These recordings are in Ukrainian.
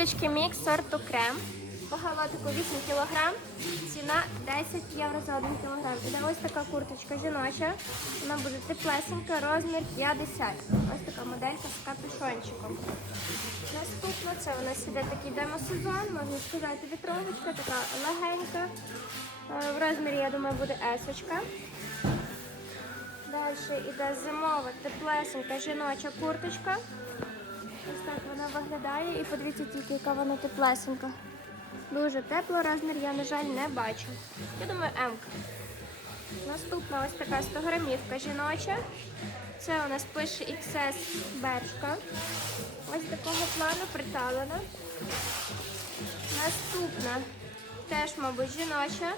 Курточки мікс сорту крем. Вага лотику 8 кг, ціна 10 євро за 1 кг. Іде ось така курточка жіноча. Вона буде теплесенька, розмір 50. Ось така моделька з капюшончиком. Наступно це у нас іде такий демосезон, можна сказати, вітровочка, така легенька. Е, В розмірі, я думаю, буде есочка. Далі йде зимова, теплесенька жіноча курточка. Ось так вона виглядає і подивіться тільки, яка вона теплесенька. Дуже тепло, розмір я, на жаль, не бачу. Я думаю, М. Наступна ось така 100 грамівка жіноча. Це у нас пише XS бершка. Ось такого плану приталена. Наступна теж, мабуть, жіноча.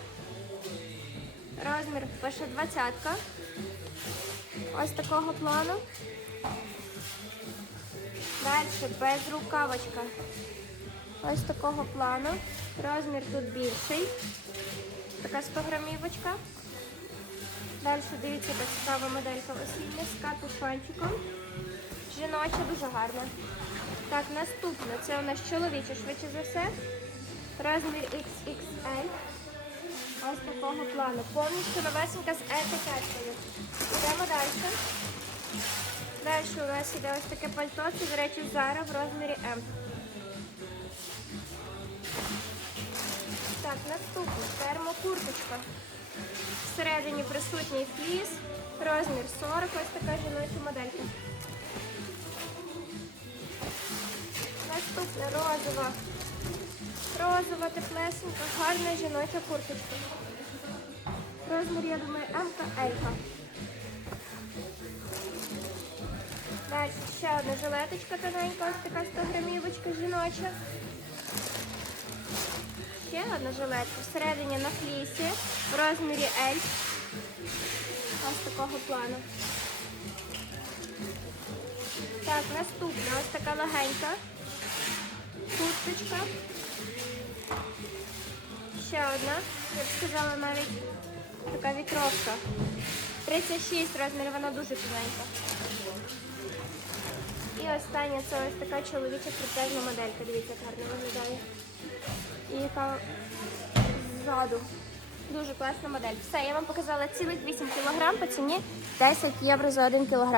Розмір пише 20. Ось такого плану. Далі безрукавочка. Ось такого плану. Розмір тут більший. Така 100 грамівочка. Далі дивіться, яка цікава моделька осіння з капюшончиком. Жіноча дуже гарна. Так, наступне. Це у нас чоловіче, швидше за все. Розмір XXL. Ось такого плану. Повністю новесенька з етикеткою. Йдемо далі. Далі у нас іде ось таке пальто, це, до речі, Zara в розмірі М. Так, наступна термокурточка. Всередині присутній фліс, розмір 40, ось така жіноча моделька. Наступна розова. Розова, теплесенька, гарна жіноча курточка. Розмір, я думаю, М-ка, L-ка. Далі ще одна жилеточка тоненька, ось така 100 грамівочка жіноча. Ще одна жилетка всередині на флісі в розмірі L. Ось такого плану. Так, наступна ось така легенька. Курточка. Ще одна, я б сказала навіть така вітровка. 36 розмір, вона дуже тоненька. Остання це ось така чоловіча протежна моделька. Дивіться, як гарно виглядає. І яка ззаду. Дуже класна модель. Все, я вам показала цілих 8 кг по ціні 10 євро за 1 кг.